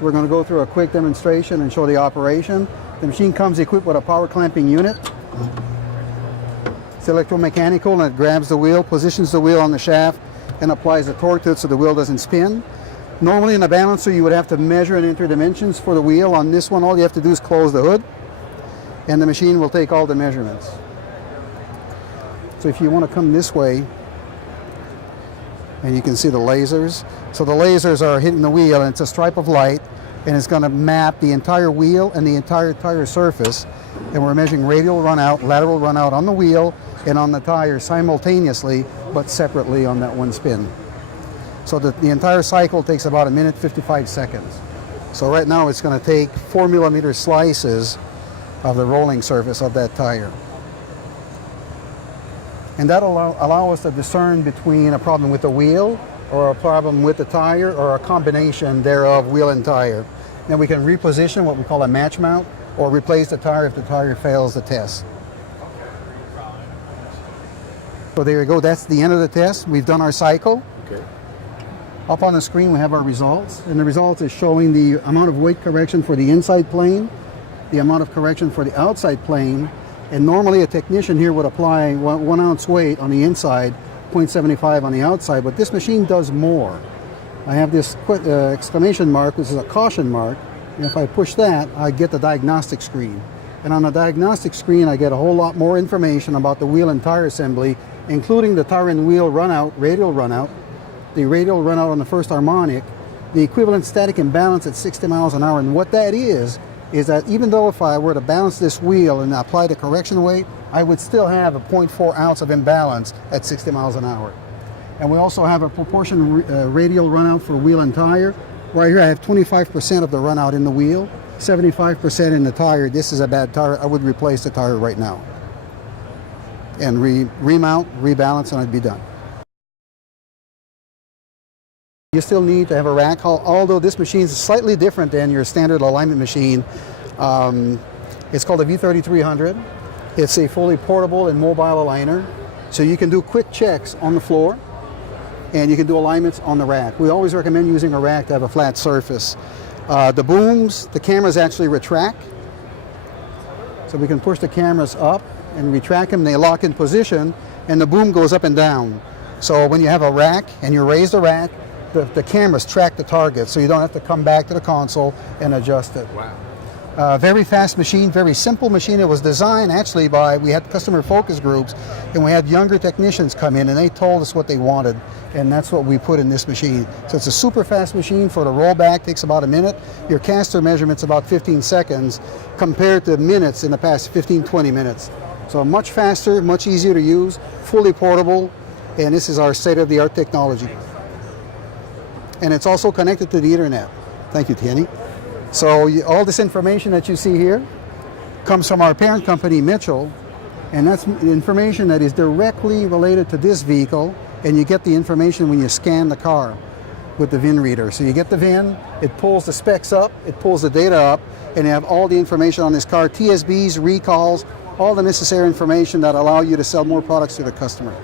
We're going to go through a quick demonstration and show the operation. The machine comes equipped with a power clamping unit. It's electromechanical, and it grabs the wheel, positions the wheel on the shaft, and applies the torque to it so the wheel doesn't spin. Normally in a balancer you would have to measure and enter dimensions for the wheel. On this one all you have to do is close the hood and the machine will take all the measurements. So if you want to come this way, and you can see the lasers. So the lasers are hitting the wheel, and it's a stripe of light, and it's going to map the entire wheel and the entire tire surface. And we're measuring radial runout, lateral runout on the wheel and on the tire simultaneously, but separately on that one spin. So the entire cycle takes about 1:55 seconds. So right now it's going to take 4mm slices of the rolling surface of that tire. And that'll allow us to discern between a problem with the wheel or a problem with the tire or a combination thereof, wheel and tire. Then we can reposition what we call a match mount or replace the tire if the tire fails the test. So there you go, that's the end of the test. We've done our cycle. Okay. Up on the screen we have our results, and the results is showing the amount of weight correction for the inside plane, the amount of correction for the outside plane. And normally a technician here would apply 1 ounce weight on the inside, 0.75 on the outside, but this machine does more. I have this exclamation mark, which is a caution mark, and if I push that, I get the diagnostic screen. And on the diagnostic screen, I get a whole lot more information about the wheel and tire assembly, including the tire and wheel runout, radial runout, the radial runout on the first harmonic, the equivalent static imbalance at 60 miles an hour, and what that is that even though if I were to balance this wheel and apply the correction weight, I would still have a 0.4 ounce of imbalance at 60 miles an hour. And we also have a proportion radial runout for wheel and tire. Right here I have 25% of the runout in the wheel, 75% in the tire. This is a bad tire. I would replace the tire right now. And remount, rebalance, and I'd be done. You still need to have a rack, although this machine is slightly different than your standard alignment machine. It's called a V3300. It's a fully portable and mobile aligner, so you can do quick checks on the floor and you can do alignments on the rack. We always recommend using a rack to have a flat surface. The booms, the cameras actually retract, so we can push the cameras up and retract them. They lock in position and the boom goes up and down. So when you have a rack and you raise the rack, the cameras track the target, so you don't have to come back to the console and adjust it. Wow. Very fast machine, very simple machine. It was designed actually we had customer focus groups, and we had younger technicians come in and they told us what they wanted, and that's what we put in this machine. So it's a super fast machine. For the rollback takes about a minute. Your caster measurement's about 15 seconds compared to minutes in the past, 15-20 minutes. So much faster, much easier to use, fully portable, and this is our state-of-the-art technology. And it's also connected to the internet. Thank you, Tierney. So all this information that you see here comes from our parent company, Mitchell, and that's information that is directly related to this vehicle, and you get the information when you scan the car with the VIN reader. So you get the VIN, it pulls the specs up, it pulls the data up, and you have all the information on this car, TSBs, recalls, all the necessary information that allow you to sell more products to the customer.